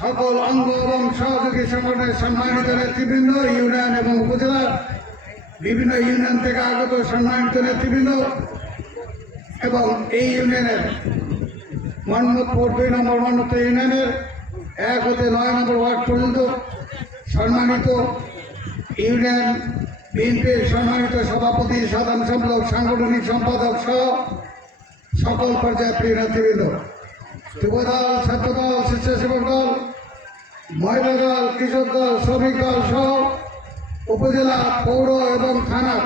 সকল অঙ্গ এবং সহযোগী সংগঠনের সম্মানিত নেতৃবৃন্দ, ইউনিয়ন এবং উপজেলার বিভিন্ন ইউনিয়ন থেকে আগত সম্মানিত নেতৃবৃন্দ এবং এই ইউনিয়নের মন্মতপুর দুই নম্বর মন্মত ইউনিয়নের এক হতে নয় নম্বর ওয়ার্ড পর্যন্ত সম্মানিত ইউনিয়ন বিএনপির সম্মানিত সভাপতি, সাধারণ সম্পাদক, সাংগঠনিক সম্পাদক সহ সকল পর্যায়ের প্রিয় নেতৃবৃন্দ। যুবদল ছাত্রদল, স্বেচ্ছাসেবক দল মহিলা দল কৃষক দল শ্রমিক দল সহ উপজেলা, পৌর এবং থানা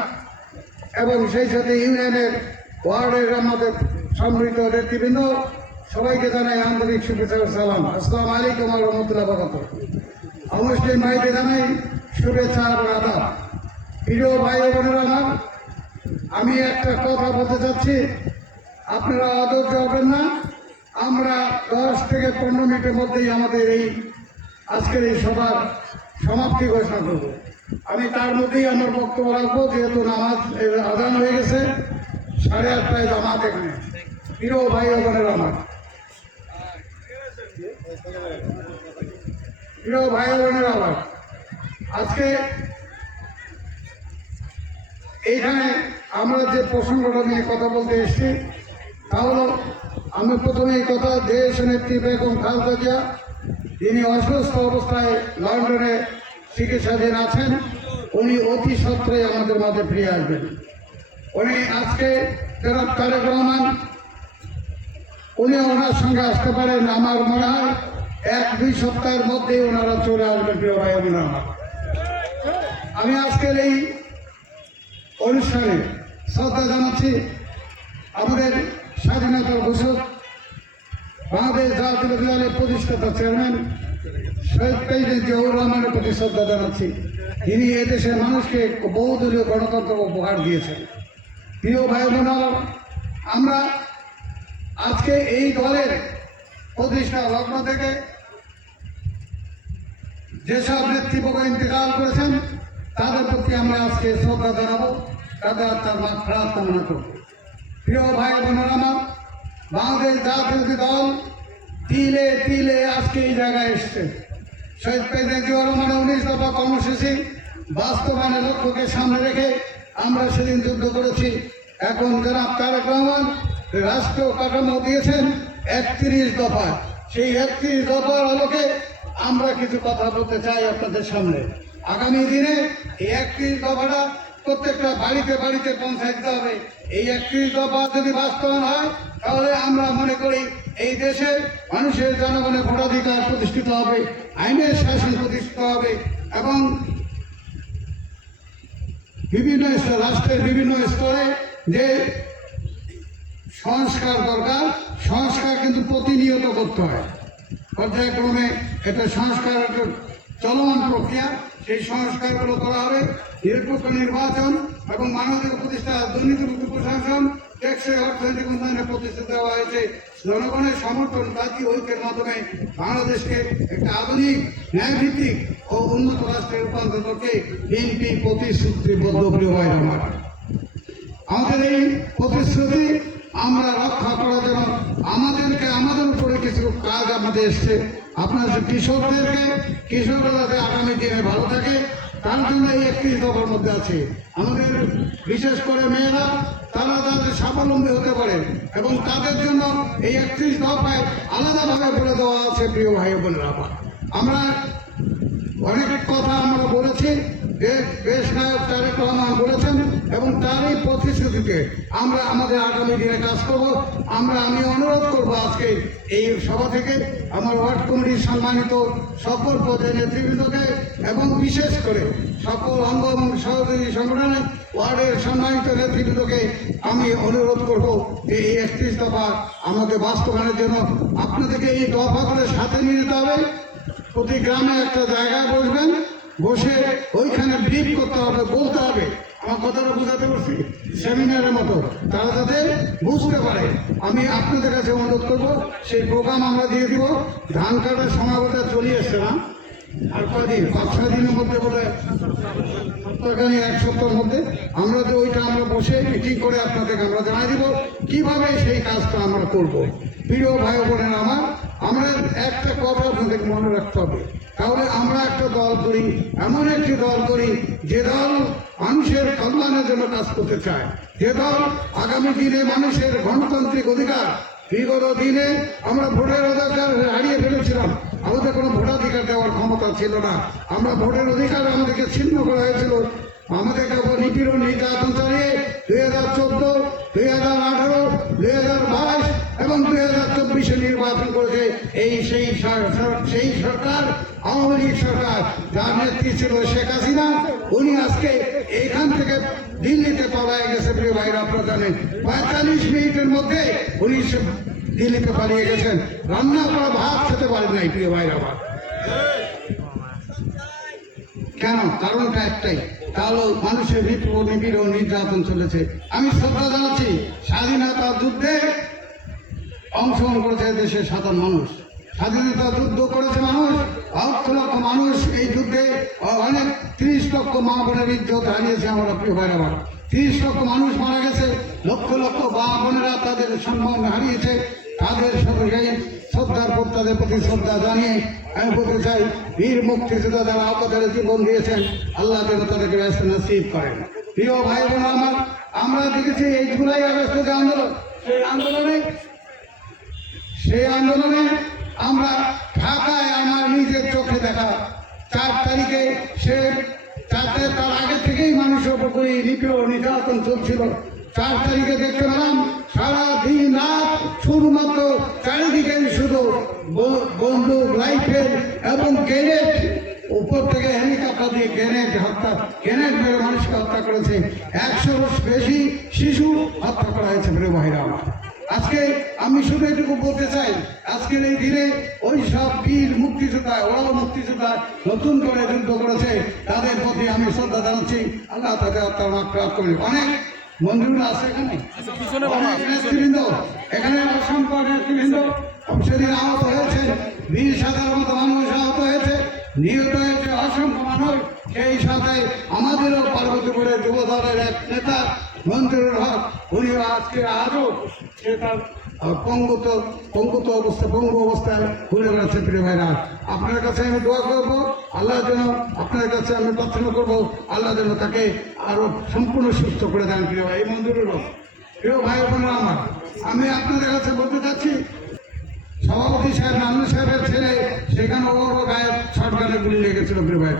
এবং সেই সাথে ইউনিয়নের ওয়ার্ডের আমাদের সমৃদ্ধ নেতৃবৃন্দ, সবাইকে জানাই আন্তরিক শুভেচ্ছা সালাম। আসসালামু আলাইকুম রহমতুল্লাহ বরকাত অবশ্যই মাইকে জানাই শুভেচ্ছা এবং আদাব। প্রিয় ভাই বোনেরা আমার, আমি একটা কথা বলতে চাচ্ছি। আপনারা অধৈর্য হবেন না আমরা দশ থেকে পনেরো মিনিটের মধ্যেই আমাদের এই আজকের এই সভার সমাপ্তি ঘোষণা করব। আমি তার মধ্যেই আমার বক্তব্য রাখব, যেহেতু নামাজ আদান হয়ে গেছে। সাড়ে আটটায় জামাত এখানে। প্রিয় ভাই বোনেরা আমার। প্রিয় ভাই বোনেরা আমার, আজকে এইখানে আমরা যে প্রসঙ্গটা নিয়ে কথা বলতে এসেছি, তা হলো আমি প্রথমে এই কথা দেশ নেত্রী বেগম খালেদা জিয়া, যিনি অসুস্থ অবস্থায় লন্ডনে চিকিৎসাধীন আছেন, উনি অতি সত্ত্বে আমাদের মাঝে ফিরে আসবেন উনি আজকে জনাব তারেক রহমান, উনি ওনার সঙ্গে আসতে পারেন আমার মনে হয় এক দুই সপ্তাহের মধ্যেই ওনারা চলে আসবেন, প্রিয় ভাই বোনেরা। আমি আজকের এই অনুষ্ঠানে শ্রদ্ধা জানাচ্ছি আমাদের স্বাধীনতার ঘোষক বাংলাদেশ জাতীয় বিদ্যালয়ের প্রতিষ্ঠাতা চেয়ারম্যান শহীদ প্রেসিডেন্ট জিয়াউর রহমানের প্রতি শ্রদ্ধা জানাচ্ছি। তিনি এদেশের মানুষকে বহুদলীয় গণতন্ত্র উপহার দিয়েছেন। প্রিয় ভাই বোনেরা আমরা আজকে এই দলের প্রতিষ্ঠা লগ্ন থেকে যেসব নেতৃবর্গ ইন্তেকাল করেছেন, তাদের প্রতি আমরা আজকে শ্রদ্ধা জানাব। তাদের আত্মার মা খারাপ কামনা করব। প্রিয় ভাই বোনেরা বাংলাদেশ জাতীয় দল তিলে তিলে আজকে এই জায়গায় এসছে। শহীদ প্রেসিডেন্ট জিয়া রহমানের উনিশ দফা কর্মসূচি বাস্তবায়নের লক্ষ্যকে সামনে রেখে আমরা সেদিন যুদ্ধ করেছি। এখন জনাব তারেক রহমান রাষ্ট্র কাঠামো দিয়েছেন একত্রিশ দফা সেই একত্রিশ দফার আলোকে আমরা কিছু কথা বলতে চাই আপনাদের সামনে। আগামী দিনে এই একত্রিশ দফাটা প্রত্যেকটা বাড়িতে বাড়িতে পৌঁছায় দিতে হবে। এই একত্রিশ দফা যদি বাস্তবায়ন হয়, তাহলে আমরা মনে করি এই দেশে মানুষের জনগণের ভোটাধিকার প্রতিষ্ঠিত হবে, আইনের শাসন প্রতিষ্ঠিত হবে এবং বিভিন্ন রাষ্ট্রের বিভিন্ন স্তরে যে সংস্কার দরকার, সংস্কার কিন্তু প্রতিনিয়ত করতে হয়। পর্যায়ক্রমে এটা সংস্কার চলমান প্রক্রিয়া, সেই সংস্কারগুলো করা হবে। নিরপেক্ষ নির্বাচন এবং মানবিক প্রতিষ্ঠা দুর্নীতিমুক্ত প্রশাসন টেকসই অর্থনৈতিক উন্নয়নের প্রতিষ্ঠা দেওয়া হয়েছে। জনগণের সমর্থন জাতীয় ঐক্যের মাধ্যমে বাংলাদেশকে একটা আধুনিক, ন্যায়ভিত্তিক ও উন্নত রাষ্ট্রে রূপান্তর করতে বিএনপি প্রতিশ্রুতিবদ্ধ ভাই আমার আমাদের এই প্রতিশ্রুতি আমরা রক্ষা করার জন্য আমাদেরকে, আমাদের উপরে কিছু কাজ আমাদের এসছে। আপনার কৃষকদেরকে, কৃষকরা যাতে আগামী দিনে ভালো থাকে, তার জন্য এই একত্রিশ দফার মধ্যে আছে। আমাদের বিশেষ করে মেয়েরা, তারা তাদের স্বাবলম্বী হতে পারে এবং তাদের জন্য এই একত্রিশ দফায় আলাদাভাবে বলে দেওয়া আছে প্রিয় ভাই বোনেরা। আমরা অনেক কথা আমরা বলেছি নায়ক বলেছেন, এবং আমরা আমাদের কাজ করব। আমরা, আমি অনুরোধ করব আজকে এই সভা থেকে আমার সম্মানিত সকল পদের নেতৃবৃন্দকে এবং বিশেষ করে সকল অঙ্গ এবং সহযোগী সংগঠনে ওয়ার্ডের সম্মানিত নেতৃবৃন্দকে আমি অনুরোধ করব যে এই একত্রিশ দফা আমাদের বাস্তবায়নের জন্য আপনাদেরকে এই দফাগুলো সাথে নিয়ে যেতে হবে। প্রতি গ্রামে একটা জায়গায় বসবেন। বসে ওইখানে ব্রিফ করতে হবে, বলতে হবে। আমার কথাটা বোঝাতে পারছি? সেমিনারের মতো। তারা যাতে বুঝতে পারে। আমি আপনাদের কাছে অনুরোধ করব, সেই প্রোগ্রাম আমরা দিয়ে দিব। ধান কাটার সময় বোধহয় চলে আর কদিন? পাঁচ, ছয় দিনের মধ্যে বলে সপ্তাহখানি এক সপ্তাহের মধ্যে। আমরা তো ওইটা আমরা বসে মিটিং করে আপনাদেরকে আমরা জানাই দিব, কীভাবে সেই কাজটা আমরা করব। প্রিয় ভাই বোনেরা আমার আমরা একটা কথা আপনাদের মনে রাখতে হবে। তাহলে আমরা একটা দল করি, এমন একটি দল করি, যে দল মানুষের কল্যাণের জন্য কাজ করতে চায়। যে দল আগামী দিনে মানুষের গণতান্ত্রিক অধিকার, বিগত দিনে আমরা ভোটের অধিকার হারিয়ে ফেলেছিলাম। আমাদের কোনো ভোটাধিকার দেওয়ার ক্ষমতা ছিল না। আমরা ভোটের অধিকার আমাদেরকে ছিন্ন করা হয়েছিল। আমাদেরকে উপর নিপীড়ন, নির্যাতন চালিয়ে দুই হাজার চোদ্দ, দুই হাজার আঠারো, দুই হাজার বাইশ এবং দুই হাজার চব্বিশে নির্বাচন করেছে, এই সেই সেই সরকার, আওয়ামী লীগ সরকার, যার নেত্রী ছিল শেখ হাসিনা, উনি আজকে এইখান থেকে দিল্লিতে পালায় গেছে, প্রিয় ভাইরা, আপনারা পঁয়তাল্লিশ মিনিটের মধ্যে উনি দিল্লিতে পালিয়ে গেছেন। রান্না করা ভাত খেতে পারেন নাই, প্রিয় ভাইরা আমার। কেন? কারণটা একটাই। তাহলে মানুষের বিপ্লব নিপীড়ন নির্যাতন চলেছে। আমি শ্রদ্ধা জানাচ্ছি স্বাধীনতা যুদ্ধে অংশগ্রহণ করেছে দেশের সাধারণ মানুষ। স্বাধীনতা যুদ্ধ করেছে মানুষ লক্ষ লক্ষ মানুষ এই যুদ্ধে অনেক তিরিশ লক্ষ মা বোনের ইজ্জত হারিয়েছে আমরা প্রিয় ভাইরা আমার। তিরিশ লক্ষ মানুষ মারা গেছে, লক্ষ লক্ষ মা বোনেরা তাদের সম্মান হারিয়েছে। তাদের সেই শ্রদ্ধার তাদের প্রতি শ্রদ্ধা জানিয়ে আমি বলতে চাই, বীর মুক্তিযোদ্ধা যারা আপাতত জীবন দিয়েছেন, আল্লাহ যেন তাদেরকে ব্যস্ত নসিব করেন। প্রিয় ভাই বোন আমার, আমরা দেখেছি এই জুলাই আগস্ট যে আন্দোলন, সেই আন্দোলনে সেই আন্দোলনে আমরা ঢাকায় আমার নিজের চোখে দেখা। চার তারিখে সে তাতে তার আগে থেকেই মানুষের উপর করে নিপীড়ন নির্যাতন চলছিল। চার তারিখে দেখতে পেলাম সারা দিন রাত শুধুমাত্র চারিদিকে শুধু বন্দুক, রাইফেল এবং গ্রেনেড, উপর থেকে হেলিকপ্টার দিয়ে গ্রেনেড হত্যা, গ্রেনেড মেরে মানুষকে হত্যা করেছে। একশো বেশি শিশু হত্যা করা হয়েছে প্রিয় ভাইরা আমার। আজকে আমি শুধু এটুকু বলতে চাই আজকের এই দিনে ওই সব বীর মুক্তিযোদ্ধা ওরাও মুক্তিযোদ্ধা নতুন করে যুদ্ধ করেছে তাদের প্রতি আমি শ্রদ্ধা জানাচ্ছি। আল্লাহ তাদের আত্মার মাত্রা করি অনেক আছে এখানে। নেতৃবৃন্দ। এখানে অসংখ্য নেতৃবৃন্দ। সেদিন আহত হয়েছে। বীর সাধারণত মানুষ আহত হয়েছে। নিহত হয়েছে অসংখ্য মানুষ। সেই সাথে আমাদেরও পার্বতীপুরের যুব দলের এক নেতা মন্ত্রীর হক উনি আজকে আজও সে আহ, পঙ্গুত পঙ্গুত অবস্থা পঙ্গু অবস্থায় ঘুরে বেড়াচ্ছে প্রিয় ভাইরা। আপনার কাছে আমি দোয়া করব আল্লাহ যেন আপনার কাছে আমি প্রার্থনা করব আল্লাহ যেন তাকে আরও সম্পূর্ণ সুস্থ করে দেন প্রিয় ভাই এই মন্দিরেরও প্রিয় ভাই বোনেরা আমার আমি আপনাদের কাছে বলতে চাচ্ছি সভাপতি সাহেব নান্নু সাহেবের ছেলে সেখানে ওর গায়ে শটগানে গুলি লেগেছিল প্রিয় ভাই।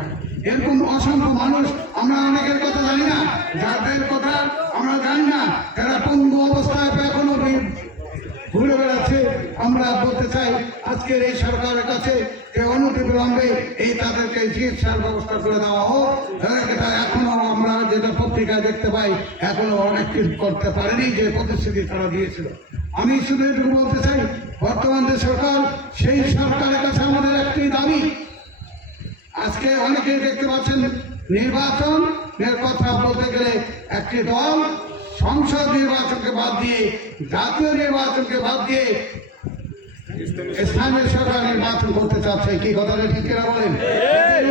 এরকম অসংখ্য মানুষ আমরা অনেকের কথা জানি না যাদের কথা আমরা জানি না যারা পঙ্গু অবস্থায় এখনও ঘুরে বেড়াচ্ছে। আমরা বলতে চাই, আজকের এই সরকারের কাছে যে অনতিবিলম্বে এই তাদেরকে চিকিৎসার ব্যবস্থা করে দেওয়া হোক। এটা এখনও আমরা যেটা পত্রিকায় দেখতে পাই এখনও অনেক কিছু করতে পারেনি যে প্রতিশ্রুতি তারা দিয়েছিল। আমি শুধু এটুকু বলতে চাই, বর্তমান যে সরকার, সেই সরকারের কাছে আমাদের একটি দাবি। আজকে অনেকেই দেখতে পাচ্ছেন, নির্বাচন এর কথা বলতে গেলে একটি দল সংসদ নির্বাচনকে বাদ দিয়ে জাতীয় নির্বাচনকে বাদ দিয়ে স্থানীয় সরকার নির্বাচন করতে চাচ্ছে। কি কথাটা ঠিক কিনা বলেন?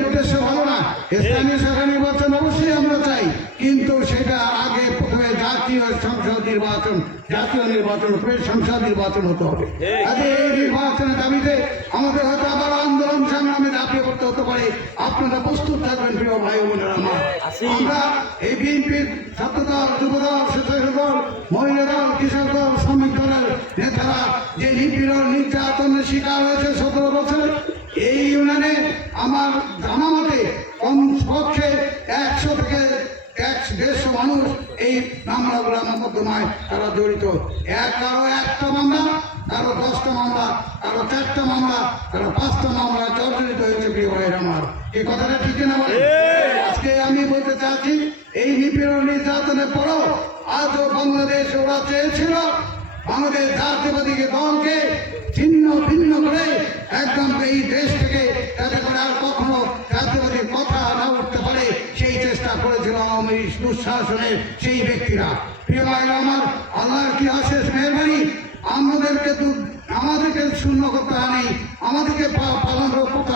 উদ্দেশ্য ভালো না। স্থানীয় সরকার নির্বাচন অবশ্যই আমরা চাই। কিন্তু সেটা আগে প্রথমে জাতীয় সংসদ নির্বাচন জাতীয় নির্বাচন উপরে সংসদ নির্বাচন হতে হবে। কাজে এই নির্বাচনের দাবিতে আমাদের হয়তো আবার আন্দোলন সংগ্রামে ঝাঁপিয়ে পড়তে হতে পারে। আপনারা প্রস্তুত থাকবেন প্রিয় ভাই বোনেরা আমার। আমরা এই বিএনপির ছাত্রদল যুবদল স্বেচ্ছাসেবক দল মহিলা দল কৃষক দল শ্রমিক দলের নেতারা যে নিপীড়ন নির্যাতনের শিকার হয়েছে সতেরো বছর এই ইউনিয়নে আমার জানা মতে কম পক্ষে একশো থেকে মামলাগুলো আমার তারা জড়িত। এক কারও একটা মামলা কারও দশটা মামলা কারও চারটা মামলা কারও পাঁচটা মামলা জর্জরিত হয়েছে প্রিয় ভাইয়ের আমার। এই কথাটা ঠিক না বলে আজকে আমি বলতে চাচ্ছি এই নিপীড়ন নির্যাতনের পরও আজও বাংলাদেশ ওরা চেয়েছিল আমাদের জাতীয়বাদী দলকে দুঃশাসনের সেই ব্যক্তিরা। প্রিয় ভাই আমার আল্লাহর কি আশেষ, মেহরবানি? আমাদেরকে আমাদেরকে শূন্য করতে হানি আমাদেরকে পালন করতে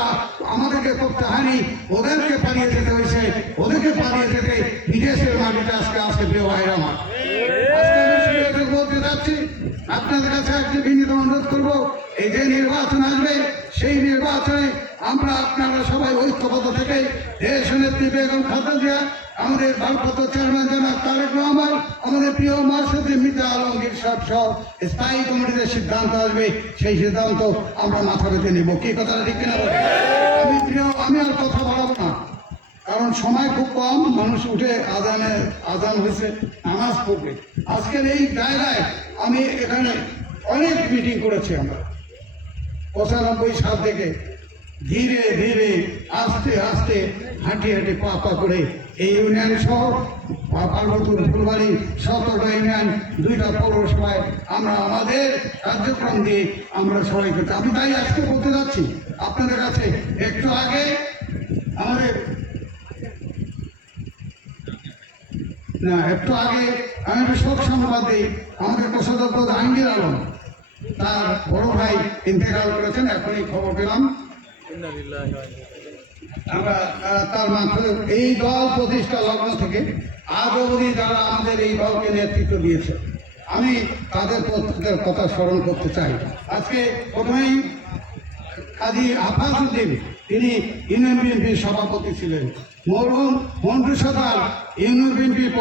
আমাদেরকে করতে হানি ওদেরকে পালিয়ে যেতে হয়েছে, ওদেরকে পালিয়ে যেতে বিদেশের মাটিতে আজকে আসছে প্রিয় ভাইরা আমার বলতে চাচ্ছি আপনাদের কাছে একটি বিনীত অনুরোধ করব, এই যে নির্বাচন আসবে, সেই নির্বাচনে আমরা আপনারা সবাই ঐক্যবদ্ধ থেকে দেশ নেত্রী বেগম জিয়া, আমাদের ভারপ্রাপ্ত চেয়ারম্যান জনাব তারেক রহমান, আমাদের প্রিয় মাসুদ মির্জা আলমগীর সব সব স্থায়ী কমিটিতে সিদ্ধান্ত আসবে, সেই সিদ্ধান্ত আমরা মাথা পেতে নেব। কি কথাটা ঠিক কিনা আমি প্রিয়, আমি আর কথা বলাবো না। কারণ সময় খুব কম, মানুষ উঠে আজানে, আজান হয়েছে, নামাজ পড়বে। আজকের এই জায়গায় আমি এখানে অনেক মিটিং করেছি আমরা। পঁচানব্বই সাল থেকে ধীরে ধীরে, আস্তে আস্তে হাঁটি হাঁটি পা পা করে এই ইউনিয়ন সহ পার্বতুর ফুলবাড়ি সতেরোটা ইউনিয়ন, দুইটা পৌরসভায় আমরা আমাদের কার্যক্রম দিয়ে আমরা সবাই করছি। আমি তাই আজকে বলতে যাচ্ছি, আপনাদের কাছে একটু আগে আমাদের না, একটু আগে আমি একটু শোক সংবাদ দিই আমাদের কোষাধ্যক্ষ জাহাঙ্গীর আলম, তার বড় ভাই ইন্তেকাল করেছেন, এখনই খবর পেলাম। আমরা তার মাধ্যমে এই দল প্রতিষ্ঠা লগ্ন থেকে আজ অবধি যারা আমাদের এই দলকে নেতৃত্ব দিয়েছে, আমি তাদের প্রত্যেকের কথা স্মরণ করতে চাই। আজকে প্রথমেই কাজী আফাজুদ্দিন তিনি ইউনিয়ন বিএনপির সভাপতি ছিলেন। মরহুম মন্টু সদাল ইউনিয়ন বিএনপির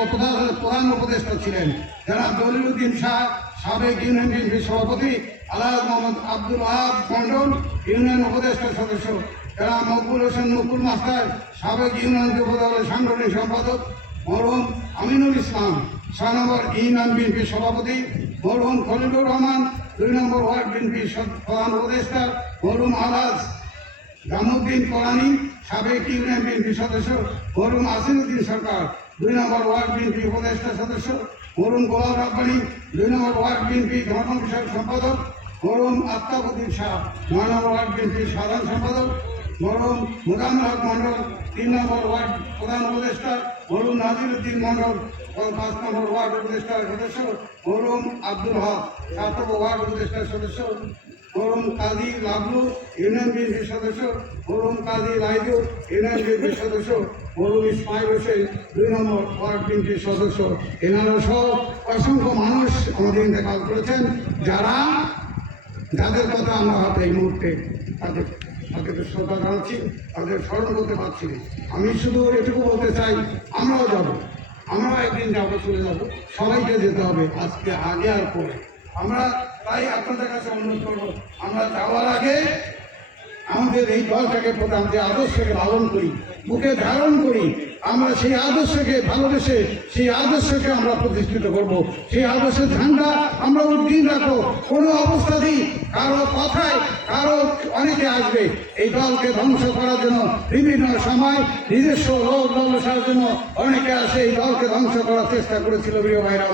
প্রধান উপদেষ্টা ছিলেন। যারা দলিলুদ্দিন শাহ, সাবেক ইউনিয়ন বিএনপির সভাপতি আলাহ মোহাম্মদ আব্দুল ওয়াহাব মন্ডল ইউনিয়ন উপদেষ্টা সদস্য যারা মকবুল হোসেন মুকুল মাস্টার, সাবেক ইউনিয়ন যুব সাংগঠনিক সম্পাদক মরহুম আমিনুল ইসলাম, ছয় নম্বর ইউনিয়ন বিএনপির সভাপতি মরহুম খলিলুর রহমান, দুই নম্বর ওয়ার্ড বিএনপির প্রধান উপদেষ্টা মরহুম আলাজ জামুদ্দিন কোরআনী সাবেক ইউনিয়ন বিএনপি সদস্য মরুম আসিরুদ্দিন সরকার, দুই নম্বর ওয়ার্ড বিএনপি উপদেষ্টা সদস্য মরুম গোলাম রাব্বানি, দুই নম্বর ওয়ার্ড বিএনপি ধর্ম বিষয়ক সম্পাদক মরুম আত্মাবুদ্দিন শাহ, নয় নম্বর ওয়ার্ড বিএনপি সাধারণ সম্পাদক মরুম মুজামুল হক মন্ডল তিন নম্বর ওয়ার্ড প্রধান উপদেষ্টা মরুম নাজিরুদ্দিন মন্ডল ও পাঁচ নম্বর ওয়ার্ড উপদেষ্টার সদস্য মরুম আব্দুল হক সাত নম্বর ওয়ার্ড উপদেষ্টার সদস্য মরুম কাজী লাবলু ইউনিয়ন বিএনপির সদস্য মরুম কাজী লাইদু ইউনিয়ন বিএনপির সদস্য মরুম ইসমাইল হোসেন, দুই নম্বর ওয়ার্ড বিএনপির সদস্য। এনারা সহ অসংখ্য মানুষ আমাদের ইন্তেকাল করেছেন, যারা, যাদের কথা আমরা হাতে এই মুহূর্তে তাদের, তাদেরকে শ্রদ্ধা জানাচ্ছি, তাদের স্মরণ করতে পারছি আমি শুধু এটুকু বলতে চাই, আমরাও যাব, আমরাও একদিন যাব, চলে যাব, সবাইকে যেতে হবে আজকে, আগে আর পরে। আমরা তাই আপনাদের কাছে অনুরোধ করব, আমরা যাওয়ার আগে আমাদের এই দলটাকে প্রধান যে আদর্শকে পালন করি বুকে ধারণ করি, আমরা সেই আদর্শকে ভালোবেসে সেই আদর্শকে আমরা প্রতিষ্ঠিত করব। সেই আদর্শের ঝান্ডা আমরা উদ্দিন রাখব। কোনো অবস্থাতেই কারও কথায় কারও অনেকে আসবে। এই দলকে ধ্বংস করার জন্য বিভিন্ন সময় নিজস্ব লোক লালসার জন্য অনেকে আসে, এই দলকে ধ্বংস করার চেষ্টা করেছিল প্রিয় ভাইরা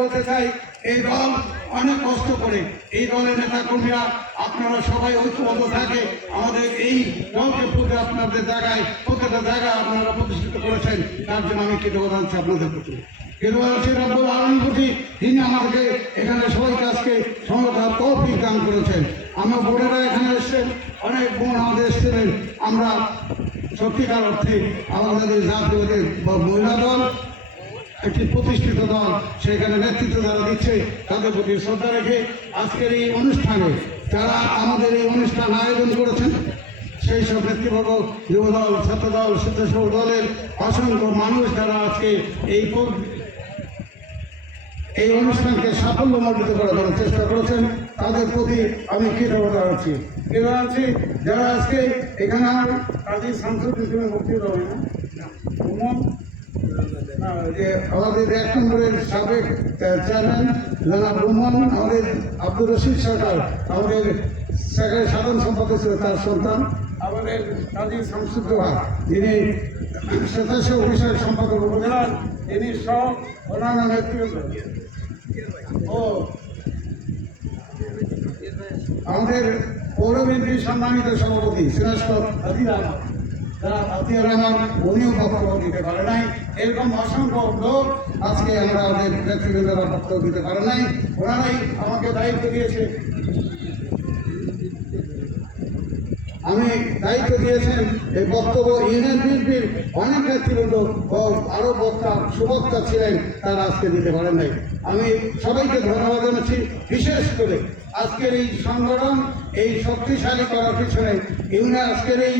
বলতে চাই এই দল অনেক কষ্ট করে, এই দলের নেতা কর্মীরা আপনারা সবাই ঐক্যবদ্ধ থাকে। আমাদের এই দলকে প্রতি আপনাদের জায়গায়, প্রত্যেকটা জায়গায় আপনারা প্রতিষ্ঠিত করেছেন। তার জন্য আমি কৃতজ্ঞতা জানাচ্ছি আপনাদের প্রতি। তিনি আমাদেরকে এখানে সবাইকে আজকে সংগঠন তৌফিক দান করেছেন। আমার বোনেরা এখানে এসেছেন, অনেক বোন আমাদের এসেছিলেন। আমরা সত্যিকার অর্থে আমাদের জাতীয়দের বা মহিলা দল একটি প্রতিষ্ঠিত দল সেখানে নেতৃত্ব যারা দিচ্ছে, তাদের প্রতি শ্রদ্ধা রেখে আজকের এই অনুষ্ঠানে যারা আমাদের এই অনুষ্ঠান আয়োজন করেছেন, সেই সব নেতৃবর্গ, যুবদল, ছাত্রদল, স্বেচ্ছাসেবক দলের অসংখ্য মানুষ যারা আজকে এই এই অনুষ্ঠানকে সাফল্য সাফল্যমণ্ডিত করার চেষ্টা করেছেন, তাদের প্রতি আমি কৃতজ্ঞতা জানাচ্ছি। কৃতজ্ঞতা জানাচ্ছি যারা আজকে এখানে কাজী সাংসদ মুক্তি হয় না? আমাদের এক নম্বরের সাবেক চেয়ারম্যান রহমান আমাদের আব্দুর রশিদ সরকার, আমাদের সাধারণ সম্পাদক ছিল তার সন্তান, আমাদের কাজী যিনি সম্পাদক উপজেলার তিনি সহ অন্যান্য নেতৃত্ব ও, আমাদের পৌর সম্মানিত সভাপতি আদিল আহমদ যারা আতিয়ার রহমান উনিও বক্তব্য দিতে পারে নাই, এরকম অসংখ্য লোক আজকে আমরা আমাদের নেতৃবৃন্দরা বক্তব্য দিতে পারে নাই। ওনারাই আমাকে দায়িত্ব দিয়েছে। আমি দায়িত্ব দিয়েছেন এই বক্তব্য ইউনিয়ন বিএনপির অনেক নেতৃবৃন্দ ও আরও বক্তা, সুবক্তা ছিলেন, তারা আজকে দিতে পারেন নাই। আমি সবাইকে ধন্যবাদ জানাচ্ছি, বিশেষ করে আজকের এই সংগঠন এই শক্তিশালী করার পিছনে ইউনিয়ন আজকের এই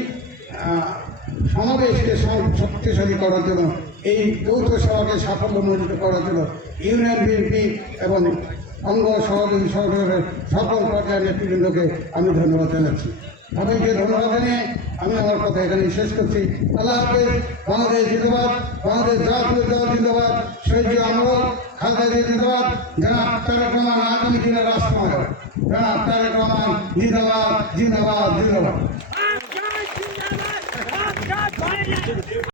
সমাবেশকে সম- শক্তিশালী করার জন্য, এই যৌথ সভাকে সাফল্যমণ্ডিত করার জন্য ইউনিয়ন বিএনপি এবং অঙ্গ সহযোগী সরকারের সকল পর্যায়ের নেতৃবৃন্দকে আমি ধন্যবাদ জানাচ্ছি। সবাইকে ধন্যবাদ জানিয়ে আমি আমার কথা এখানে শেষ করছি। আল্লাহ হাফেজ, বাংলাদেশ জিন্দাবাদ, বাংলাদেশ জাতীয় দল জিন্দাবাদ, শহীদ আমল খালেদা জিন্দাবাদ, জনাব তারেক রহমান আগামী দিনের রাষ্ট্রনায়ক জনাব তারেক রহমান, জিন্দাবাদ জিন্দাবাদ জিন্দাবাদ। Yeah.